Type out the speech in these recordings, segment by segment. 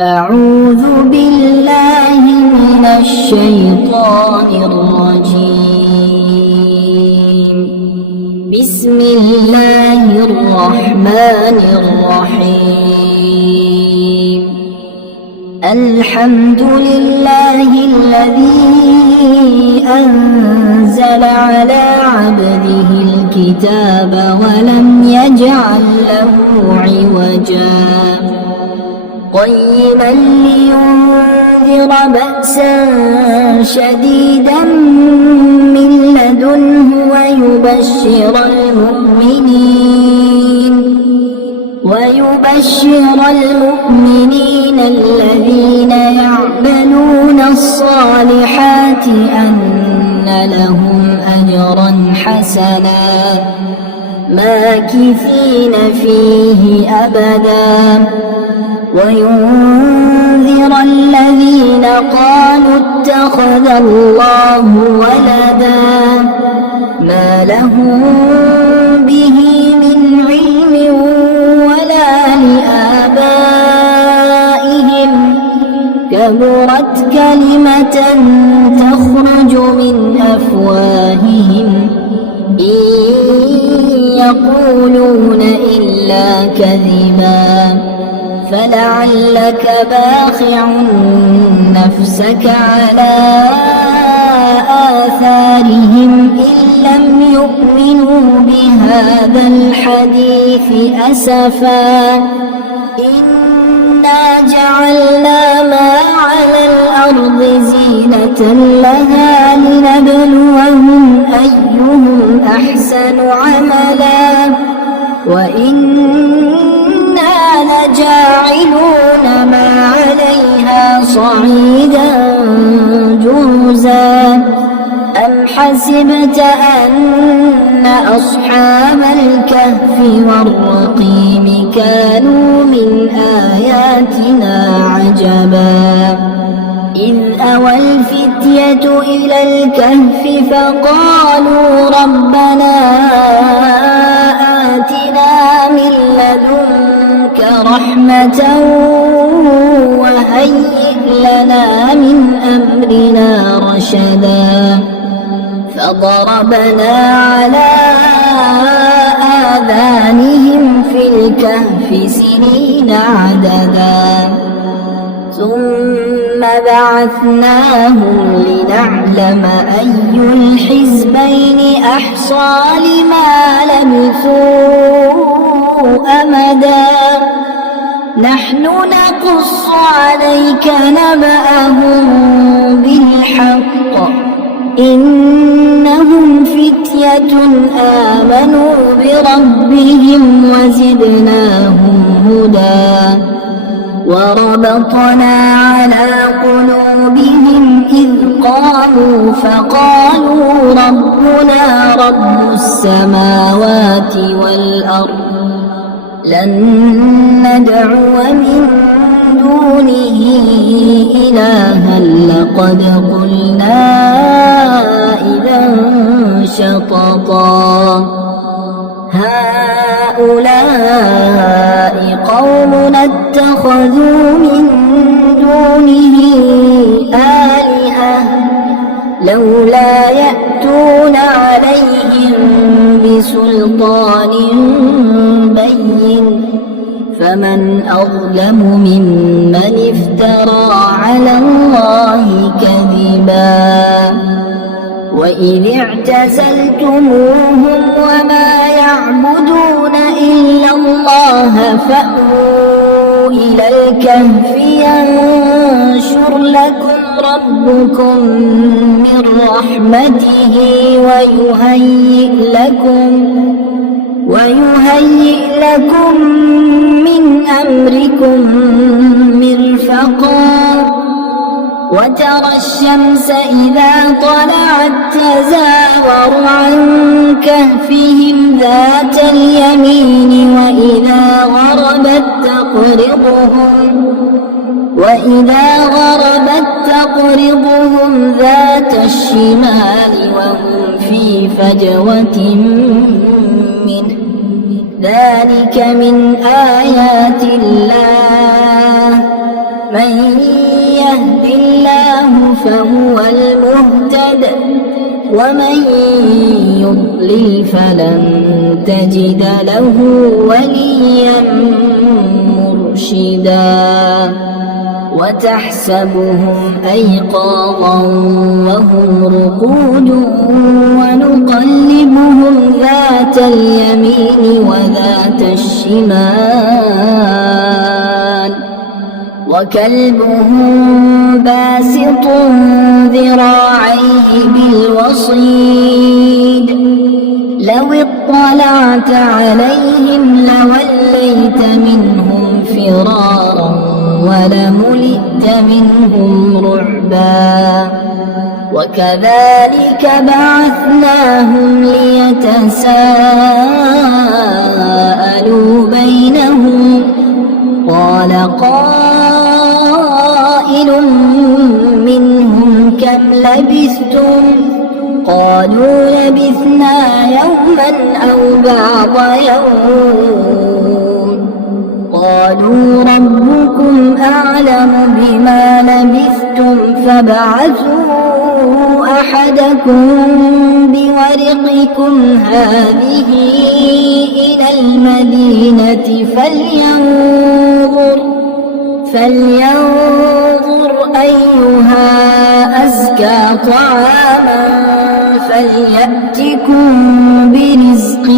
أعوذ بالله من الشيطان الرجيم. بسم الله الرحمن الرحيم. الحمد لله الذي أنزل على عبده الكتاب ولم يجعل له عوجا قيما لينذر بأسا شديدا من لدنه ويبشر المؤمنين الذين يعملون الصالحات أن لهم أجرا حسنا ماكثين فيه أبدا وينذر الذين قالوا اتخذ الله ولدا ما لهم به من علم ولا لآبائهم كبرت كلمة تخرج من أفواههم إن يقولون إلا كذبا فلعلك باخع نفسك على آثارهم إن لم يؤمنوا بهذا الحديث أسفا إنا جعلنا ما على الأرض زينة لها لنبلوهم أيهم أحسن عملا وإنا لجاعلون ما عليها صعيدا جرزا أم حسبت أن أصحاب الكهف والرقيم كانوا من آياتنا عجبا إذ أوى الفتية إلى الكهف فقالوا ربنا آتنا من لدنك رحمة وهيئ لنا من أمرنا رشدا فضربنا على آذانهم في الكهف سنين عددا ثم بعثناهم لنعلم أي الحزبين أحصى لما لبثوا أمدا نحن نقص عليك نبأهم بالحق إنهم فتية آمنوا بربهم وزدناهم هدى وربطنا على قلوبهم إذ قاموا فقالوا ربنا رب السماوات والأرض لن ندعو من دونه إلها لقد قلنا إذا شططا هؤلاء قومنا اتخذوا من دونه آلهة لولا يأتون عليهم بسلطان بين فمن أظلم ممن افترى على الله كذبا وإذ اعتزلتموهم وما يعبدون إلا الله فأووا إلى الكهف ينشر لكم ربكم من رحمته ويهيئ لكم من أمركم مرفقا وترى الشمس إذا طلعت تزاور عن كهفهم ذات اليمين وإذا غربت تقرضهم ذات الشمال وهم في فجوة منه ذلك من آيات الله من يهد الله فهو المهتد ومن يضلل فلن تجد له وليا مرشدا وتحسبهم أيقاظا وهم رقود ونقلبهم ذات اليمين وذات الشمال وكلبهم باسط ذراعيه بالوصيد لو اطلعت عليهم لوليت منهم فرارا ولملئت منهم رعبا وكذلك بعثناهم ليتساءلوا بينهم قال قائل منهم كم لبثتم قالوا لبثنا يوما أو بعض يوم قالوا ربكم أعلم بما لبثتم فابعثوا أحدكم بورقكم هذه إلى المدينة فلينظر أيها أزكى طعاما فليأتكم برزق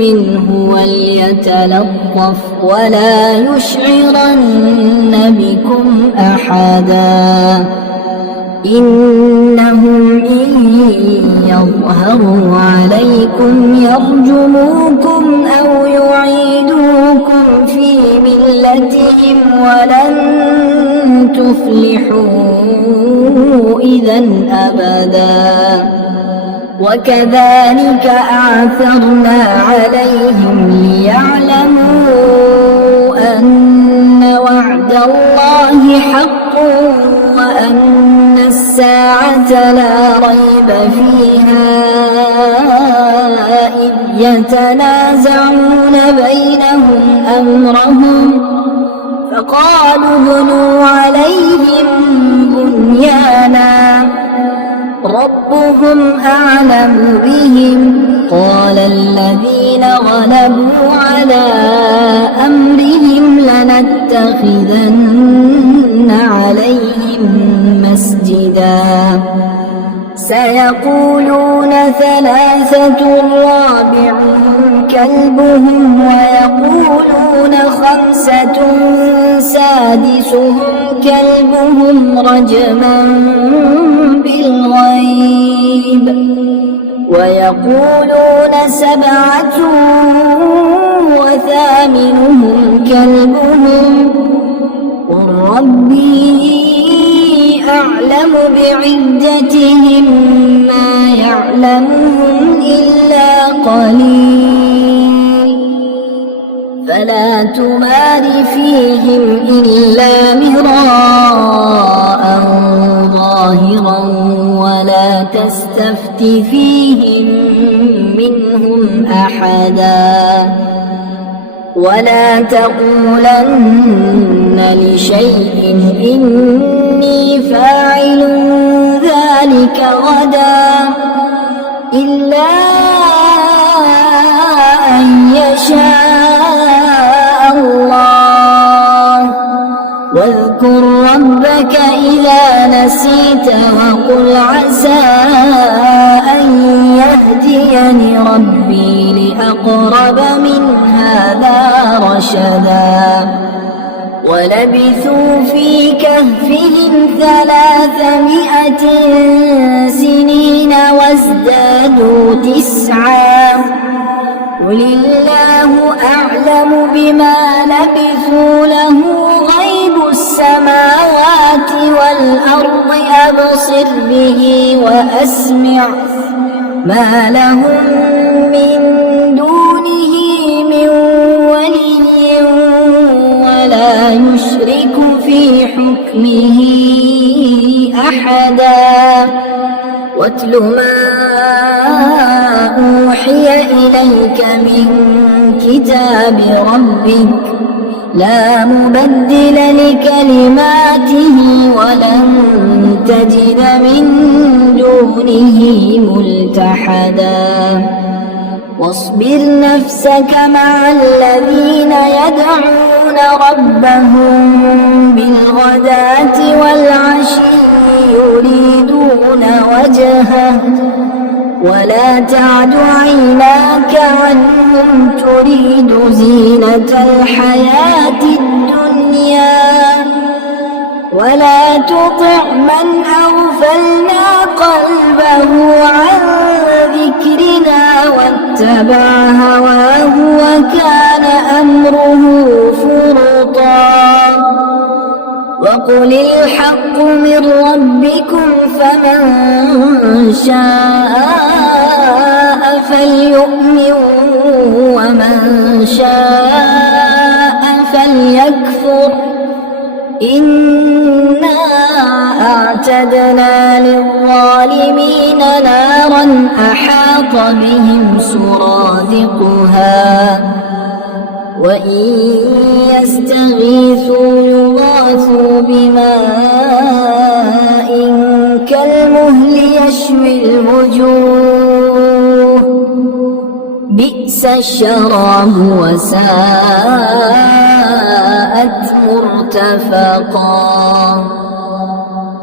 منه وليتلطف ولا يشعرن بكم أحدا إنهم إن يظهروا عليكم يرجموكم أو يعيدوكم في ملتهم ولن تفلحوا إذا أبدا وكذلك أعثرنا عليهم ليعلموا أن وعد الله حق وأن الساعة لا ريب فيها إذ يتنازعون بينهم أمرهم فقالوا ابنوا عليهم بنيانا ربهم أعلم بهم قال الذين غلبوا على أمرهم لنتخذن عليهم مسجدا سيقولون ثلاثة رابعهم كلبهم ويقولون خمسة سادسهم كلبهم رجما بالغيب ويقولون سبعة وثامنهم كلبهم قل ربي أعلم بعدتهم ما يعلمهم إلا قليل فلا تمار فيهم إلا مراء ظاهرا ولا تستفت فيهم منهم أحدا ولا تقولن لشيء إني فاعل ذلك غدا إلا أن يشاء الله واذكر ربك إذا نسيت وقل عسى أن يهديني ربي لأقرب من هذا رشدا ولبثوا في كهفهم 300 سنين وازدادوا 9 قل الله أعلم بما لبثوا له غيب السماوات والأرض أبصر به وأسمع ما لهم من دونه من ولي ولا يشرك في حكمه أحدا واتل ما أوحي إليك من كتاب ربك لا مبدل لكلماته ولن تجد من دونه ملتحدا واصبر نفسك مع الذين يدعون ربهم بالغداة والعشي يريدون وجهه ولا تعد عيناك عنهم تريد زينة الحياة الدنيا ولا تطع من أغفلنا قلبه عن ذكرنا واتبع هواه وكان أمره فرطا وقل الحق من ربكم فمن شاء فليؤمن ومن شاء فليكفر إنا أعتدنا للظالمين نارا أحاط بهم سرادقها وإن يستغيثوا يغاثوا بماء كالمهل يشوي الوجوه بئس الشراب وساءت مرتفقا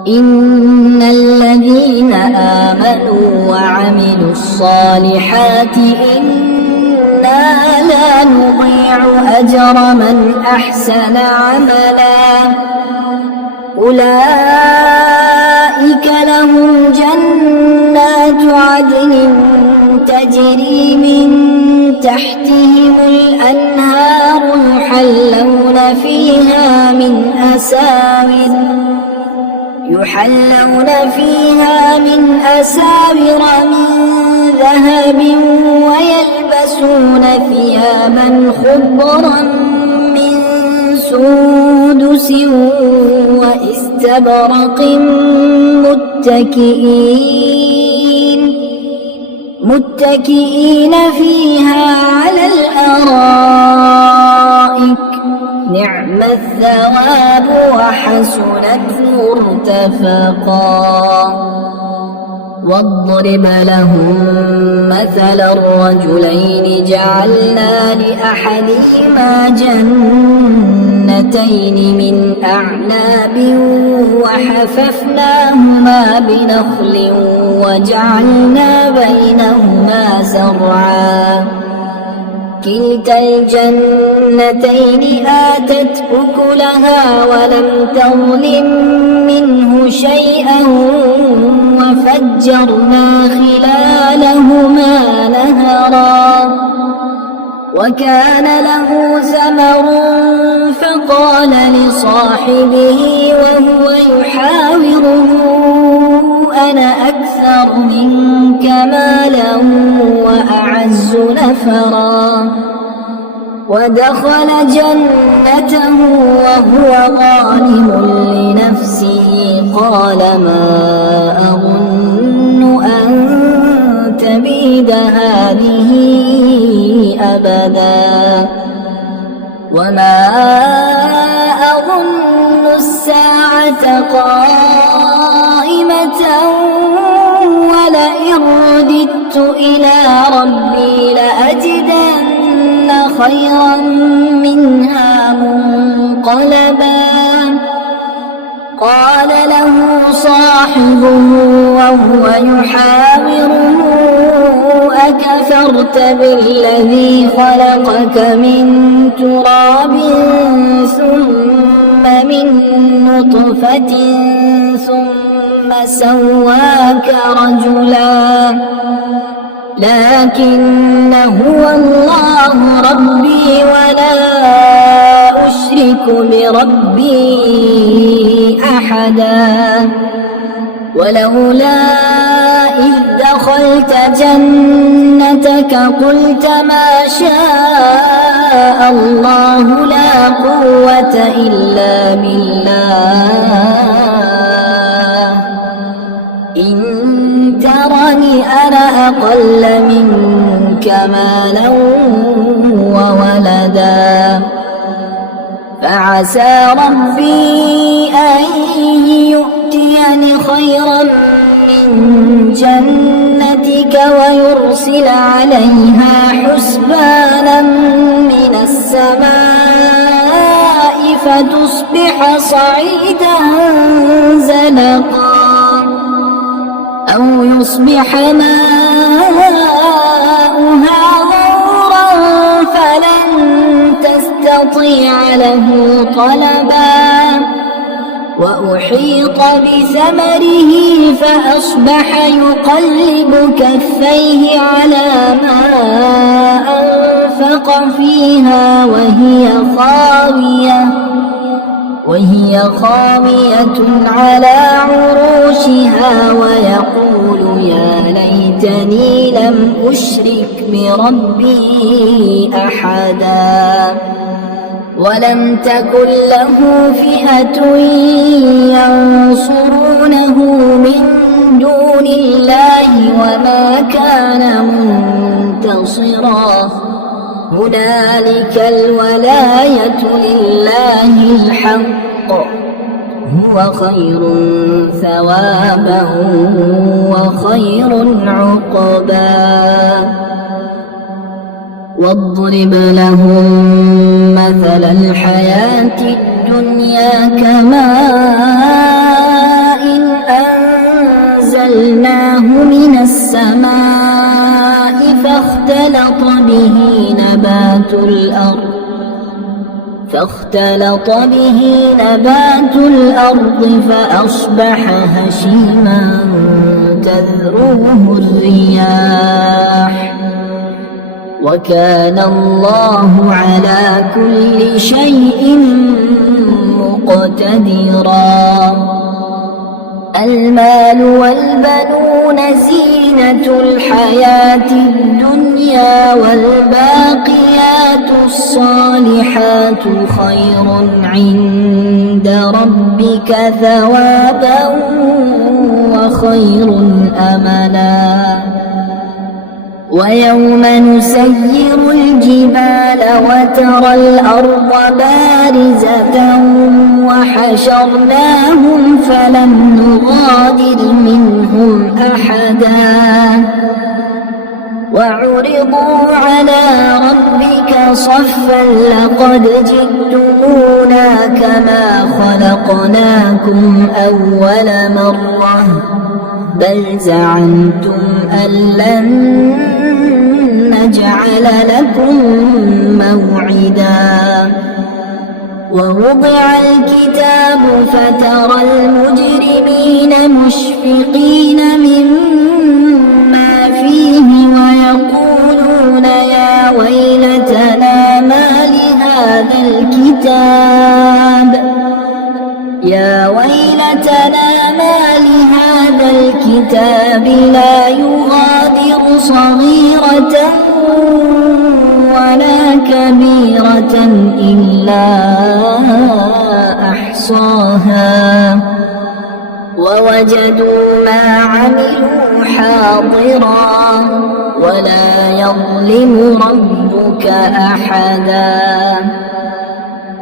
إن الذين آمنوا وعملوا الصالحات إنا لا نضيع أجر من أحسن عملا أولئك لهم جنات عدن تجري من تحتهم الأنهار يحلون فيها من أساور من ذهب ويلبسون ثيابا خضرا من سندس واستبرق متكئين فيها على الأرائك نعم الثواب وحسنت مرتفقا واضرب لهم مثل الرجلين جعلنا لأحدهما جنتين من أعناب وحففناهما بنخل وجعلنا بينهما زرعا كلتا الجنتين آتت أكلها ولم تظلم منه شيئا وفجرنا خلالهما نهرا وكان له ثمر فقال لصاحبه وهو يحاوره أنا أكثر منك مالا وأعز نفرا ودخل جنته وهو ظالم لنفسه قال ما أظن أن تبيد هذه أبدا وما أظن الساعة قائمة ولئن رددت إلى ربي لأجدن خيرا منها منقلبا قال له صاحبه وهو يحاوره أكفرت بالذي خلقك من تراب ثم من نطفة ثم سواك رجلا لكن هو الله ربي ولا أشرك بربي أحدا ولولا إذ دخلت جنتك قلت ما شاء الله لا قوة إلا بالله إن ترني أنا أقل منك مالا وولدا عسى ربي أن يؤتيني خيرا من جنتك ويرسل عليها حسبانا من السماء فتصبح صعيدا زلقا أو يصبح ماؤها غورا فلن تستطيع له طلبا وأحيط بثمره فأصبح يقلب كفيه على ما أنفق فيها وهي خاوية على عروشها ويقول يا ليتني لم أشرك بربي أحدا ولم تكن له فئة ينصرونه من دون الله وما كان منتصرا هنالك الولاية لله الحق هو خير ثوابا وخير عقبا واضرب لهم مثل الحياة الدنيا كماء أنزلناه من السماء فاختلط به نبات الأرض فأصبح هشيما تذروه الرياح وكان الله على كل شيء مقتدرا المال والبنون زينة الحياة الدنيا والباقيات الصالحات خير عند ربك ثوابا وخير أملا ويوم نسير الجبال وترى الأرض بارزة وحشرناهم فلم نغادر منهم أحدا وعرضوا على ربك صفا لقد جئتمونا كما خلقناكم أول مرة بل زعمتم أن لن نجعل لكم موعدا ووضع الكتاب فترى المجرمين مشفقين مما فيه ويقولون يا ويلتنا ما لهذا الكتاب لا يغادر صغيرة ولا كبيرة إلا أحصاها ووجدوا ما عملوا حاضرا ولا يظلم ربك أحدا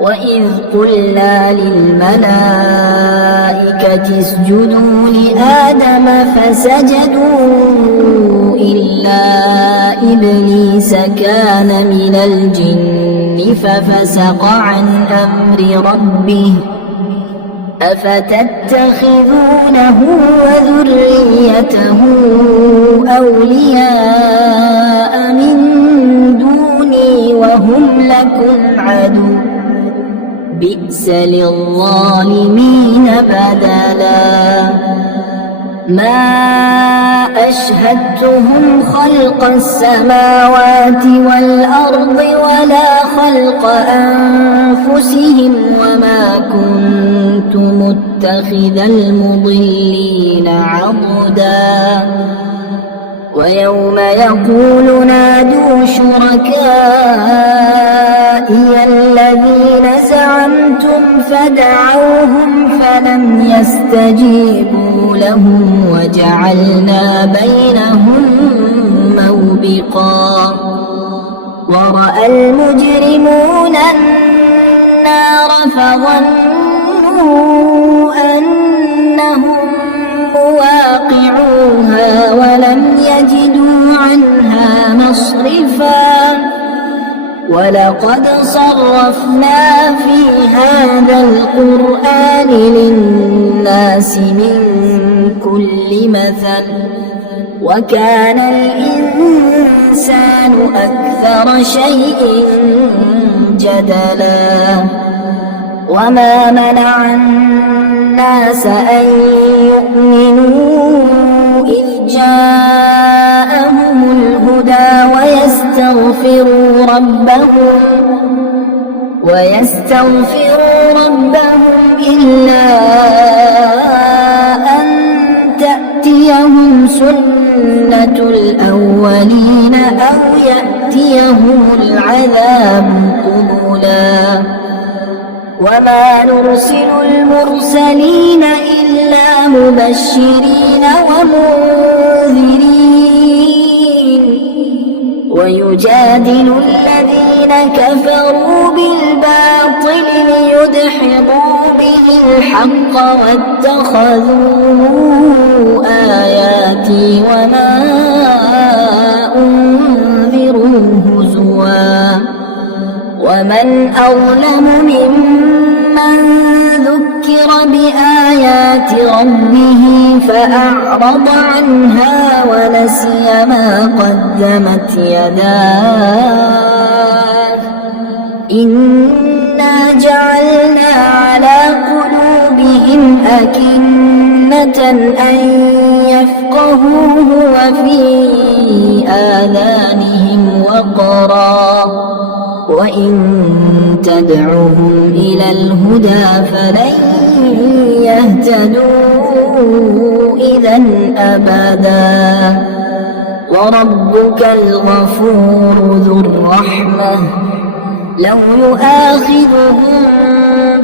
وإذ قلنا للملائكة اسجدوا لآدم فسجدوا إلا إبليس كان من الجن ففسق عن أمر ربه أفتتخذونه وذريته أولياء من دوني وهم لكم عدو بئس للظالمين بدلا ما أشهدتهم خلق السماوات والأرض ولا خلق أنفسهم وما كنت متخذ المضلين عضدا ويوم يقول نادوا شركائي الذين زعمتم فدعوهم فلم يستجيبوا لهم وجعلنا بينهم موبقا ورأى المجرمون النار فظنوا أنهم مواقعوها ولم يجدوا عنها مصرفا ولقد صرفنا في هذا القرآن للناس من كل مثل وكان الإنسان أكثر شيء جدلا وما منع الناس أن يؤمنوا إذ جاءهم الهدى ويستغفروا ربهم إلا أن تأتيهم سنة الأولين أو يأتيهم العذاب قبلا وما نرسل المرسلين إلا مبشرين ومنذرين ويجادل الذين كفروا بالباطل ليدحضوا به الحق واتخذوا آياتي وما أنذروا هزوا ومن أظلم ممن ذكر بآيات ربه فأعرض عنها ونسي ما قدمت يداه إنا جعلنا على قلوبهم أكنة أن يفقهوه وفي آذانهم وقرا وإن تدعوهم إلى الهدى فلن يهتدوا إذا أبدا وربك الغفور ذو الرحمة لو يؤاخذهم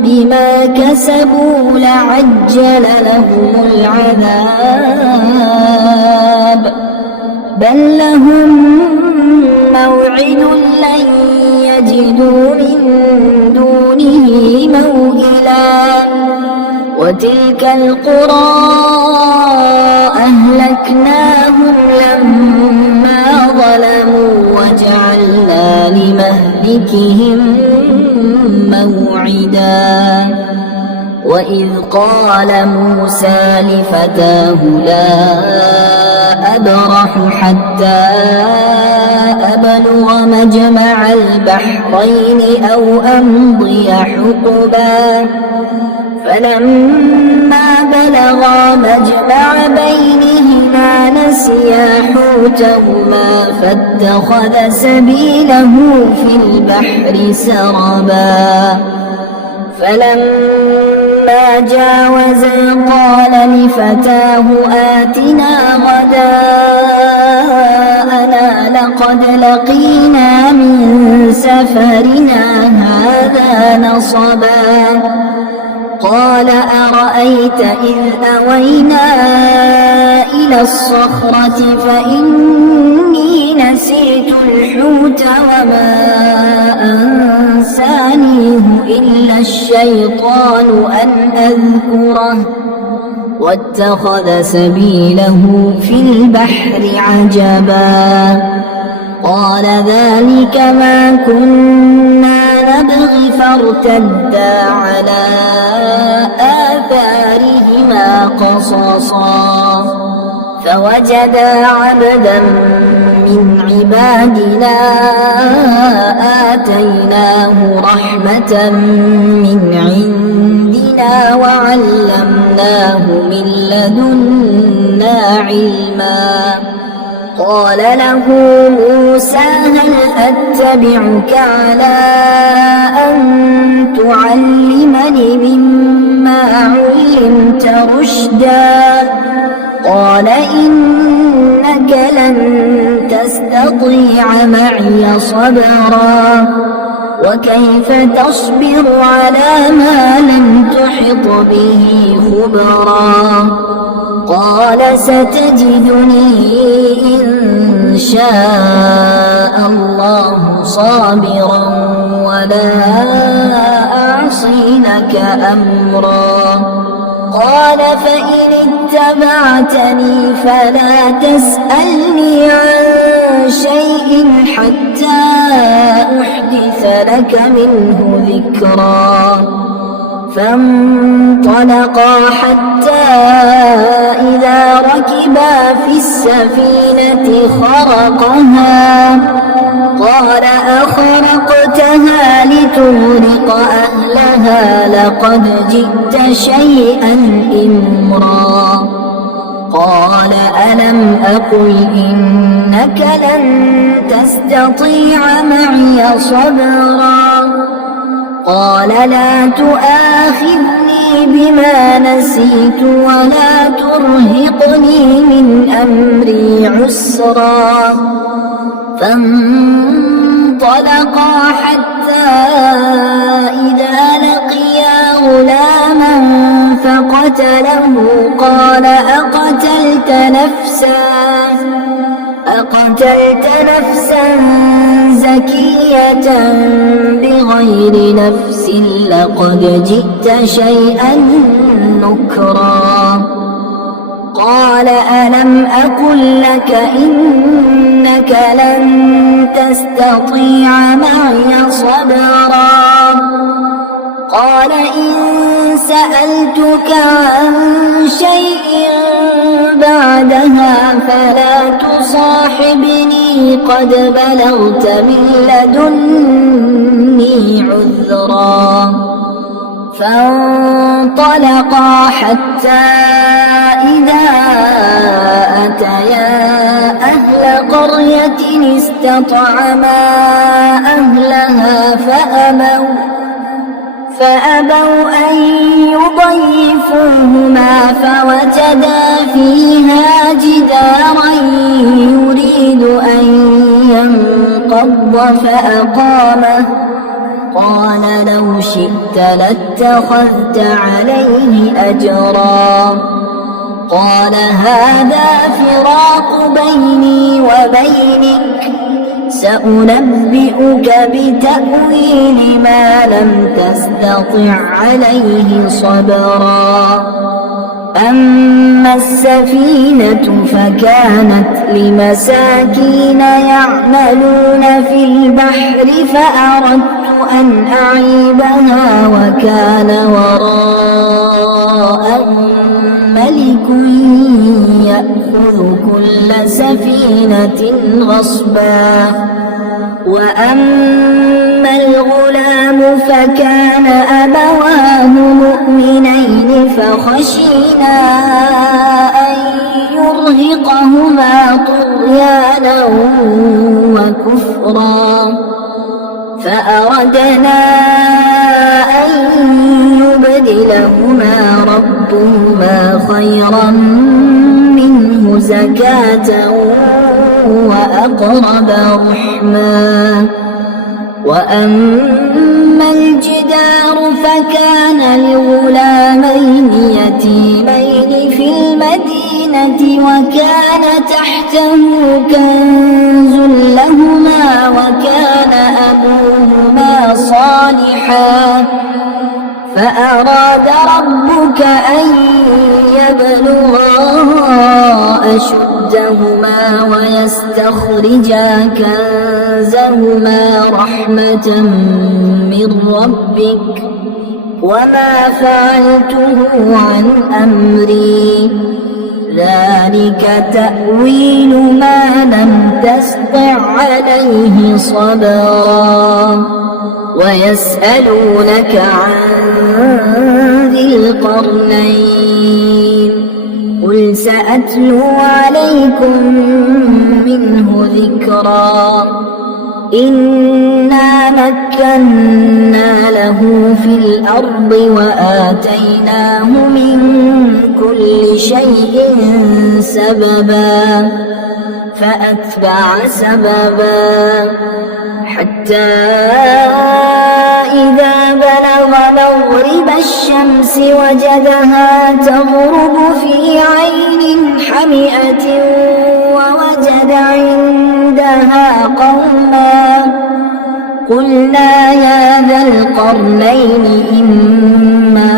بما كسبوا لعجل لهم العذاب بل لهم موعد لن يجدوا من دونه موئلا وتلك القرى أهلكناهم لما ظلموا وجعلنا لمهلكهم موعدا وإذ قال موسى لفتاه لا أبرح حتى أبلغ مجمع البحرين أو أمضي حقبا فلما بلغا مجمع بينهما نسيا حوتهما فاتخذ سبيله في البحر سربا فلما جاوزا قال لفتاه آتنا غداءنا لقد لقينا من سفرنا هذا نصبا قال أرأيت إذ أوينا إلى الصخرة فإني نسيت الحوت وما أنسانيه إلا الشيطان أن أذكره واتخذ سبيله في البحر عجبا قال ذلك ما كنا نبغي فارتدا على آثارهما قصصا فوجدا عبدا من عبادنا آتيناه رحمة من عندنا وعلمناه من لدنا علما قال له موسى هل أتبعك على أن تعلمني مما علمت رشدا قال إنك لن تستطيع معي صبرا وكيف تصبر على ما لم تحط به خبرا قال ستجدني إن شاء الله صابرا ولا يعصينك أمرا. قال فإن اتبعتني فلا تسألني عن شيء حتى أحدث لك منه ذكرا. فانطلقا حتى إذا ركبا في السفينة خرقها قال أخرقتها لتغرق أهلها لقد جئت شيئا إمرا. قال ألم أقل إنك لن تستطيع معي صبرا. قال لا تؤاخذني بما نسيت ولا ترهقني من أمري عسرا. فانطلقا حتى إذا لقيا غلاما فقتله قال أقتلت نفسا زكية بغير نفس لقد جئت شيئا نكرا. قال ألم أقل لك إنك لن تستطيع معي صبرا. قال إن سألتك عن شيء بعدها فلا تصاحبني قد بلغت من لدني عذرا. فانطلقا حتى إذا أتيا أهل قرية استطعما أهلها فأبوا أن يضيفوهما فوجدا فيها جدارا يريد أن ينقض فأقامه. قال لو شئت لاتخذت عليه أجرا. قال هذا فراق بيني وبينك سأنبئك بتأويل ما لم تستطع عليه صبرا. أما السفينة فكانت لمساكين يعملون في البحر فأردت أن أعيبها وكان وراءهم ملك يأخذ كل سفينة غصبا. وأما الغلام فكان أبواه مؤمنين فخشينا أن يرهقهما طغيانا وكفرا. فأردنا أن يبدلهما ربهما خيرا منه زكاة وأقرب رحما. وأما الجدار فكان لغلامين يتيمين في المدينة وكان تحته كنز لهما وكان أبوهما صالحا. فأراد ربك أن يبلغا أشدهما ويستخرجا كنزهما رحمة من ربك وما فعلته عن أمري ذلك تأويل ما لم تسطع عليه صبرا. ويسألونك عن ذي القرنين قل سأتلو عليكم منه ذكرا. إنا مكنا له في الأرض وآتيناه من كل شيء سببا. فأتبع سببا حتى إذا بلغ مغرب الشمس وجدها تغرب في عين حمئة ووجد عندها قوما قلنا يا ذا القرنين إما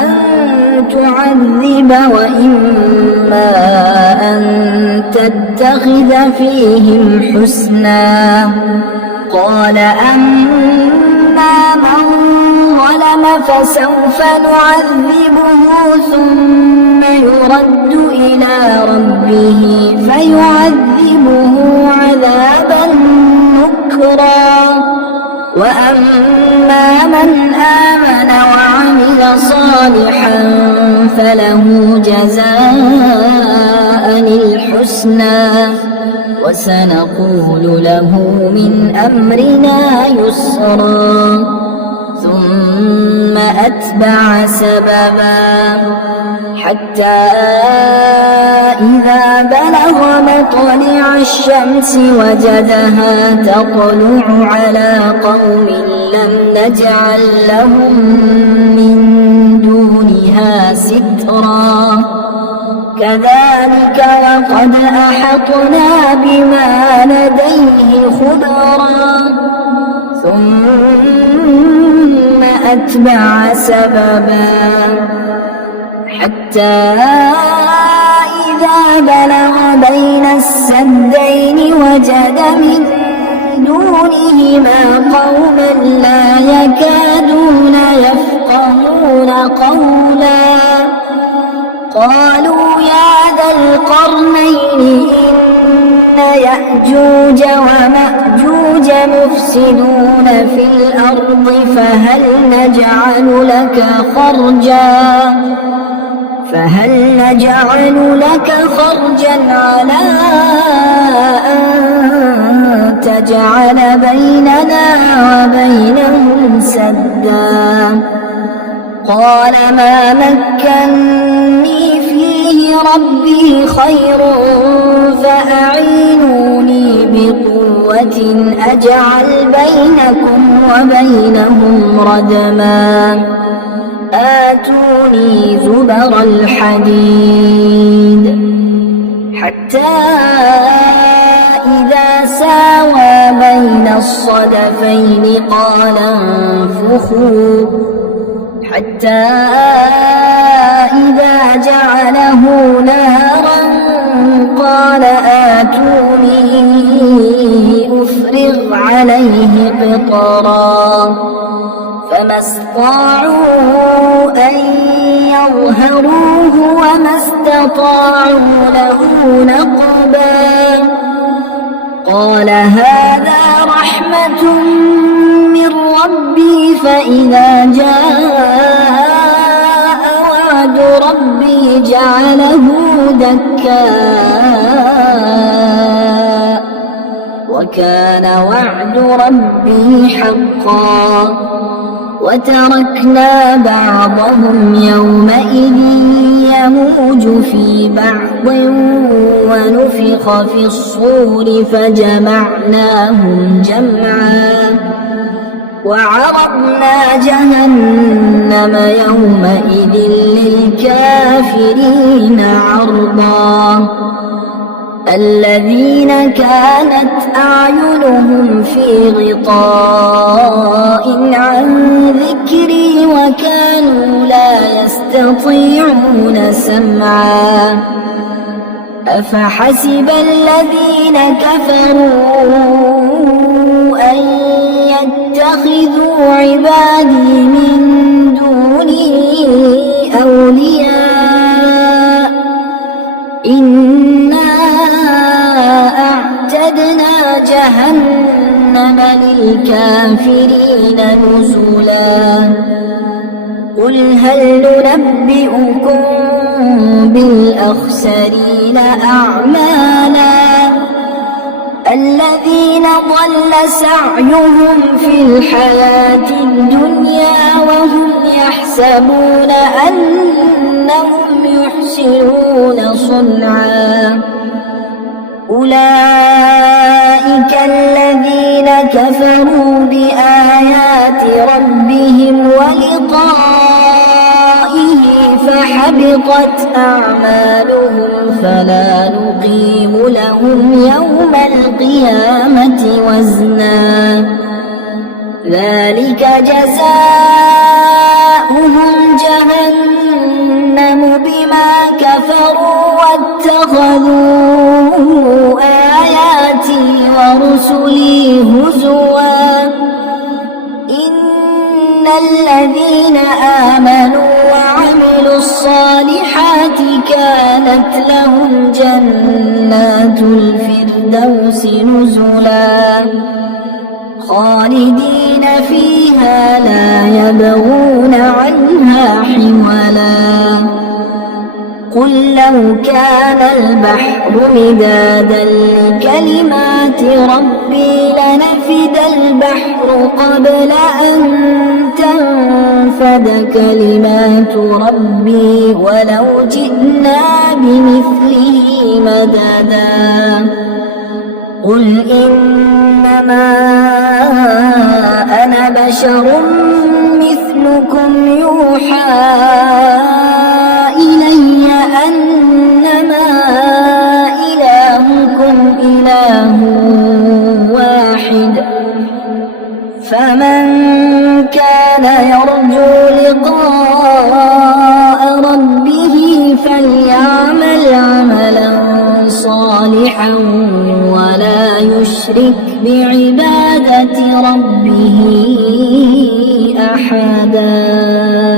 أن تعذب وإما أن تتخذ فيهم حسنا قال أما من ظلم فسوف نعذبه ثم يرد إلى ربه فيعذبه عذابا نكرا وأما من آمن وعمل صالحا فله جزاء الحسنى وسنقول له من أمرنا يسرا ثم أتبع سببا حتى إذا بلغ مطلع الشمس وجدها تطلع على قوم لم نجعل لهم من دونها سترا كذلك وقد أحطنا بما لديه خبرا ثم أتبع سببا حتى إذا بلغ بين السدين وجد من دونهما قوما لا يكادون يفقهون قولا قالوا يا ذا القرنين إن يأجوج ومأجوج مفسدون في الأرض فهل نجعل لك خرجا على أن تجعل بيننا وبينهم سدا قال ما مكني فيه ربي خير فأعينوني بقوة أجعل بينكم وبينهم ردما آتوني زبر الحديد حتى إذا ساوى بين الصدفين قال انفخوا حتى إذا جعله نارا قال آتوني أفرغ عليه قطرا فما استطاعوا أن يظهروه وما استطاعوا له نقبا قال هذا رحمة من ربي فإذا جاء وعد ربي جعله دكا وكان وعد ربي حقا وتركنا بعضهم يومئذ يموج في بعض ونفخ في الصور فجمعناهم جمعا وعرضنا جهنم يومئذ للكافرين عرضا الذين كانت أعينهم في غطاء عن ذكري وكانوا لا يستطيعون سمعا أفحسب الذين كفروا أن يتخذوا عبادي من دوني أولياء إنا أعتدنا جهنم للكافرين نزلا قل هل ننبئكم بالأخسرين أعمالا الذين ضل سعيهم في الحياة الدنيا وهم يحسبون أنهم يحسنون صنعا أولئك الذين كفروا بآيات ربهم ولقائه فحبطت أعمالهم فلا نقيم لهم يوم القيامة وزنا ذلك جزاؤهم جهنم بما كفروا واتخذوا آياتي ورسلي هزوا إن الذين آمنوا وعملوا الصالحات كانت لهم جنات الفردوس نزلا خالدين فيها لا يبغون عنها حولا قل لو كان البحر مدادا لكلمات ربي لنفد البحر قبل أن تنفد كلمات ربي ولو جئنا بمثله مددا قل إنما أنا بشر مثلكم يوحى إلي أنما إلهكم إله واحد فمن كان يرجو لقاء ربه فليعمل عملا صالحا ولا يشرك بعبادة ربه أحدا.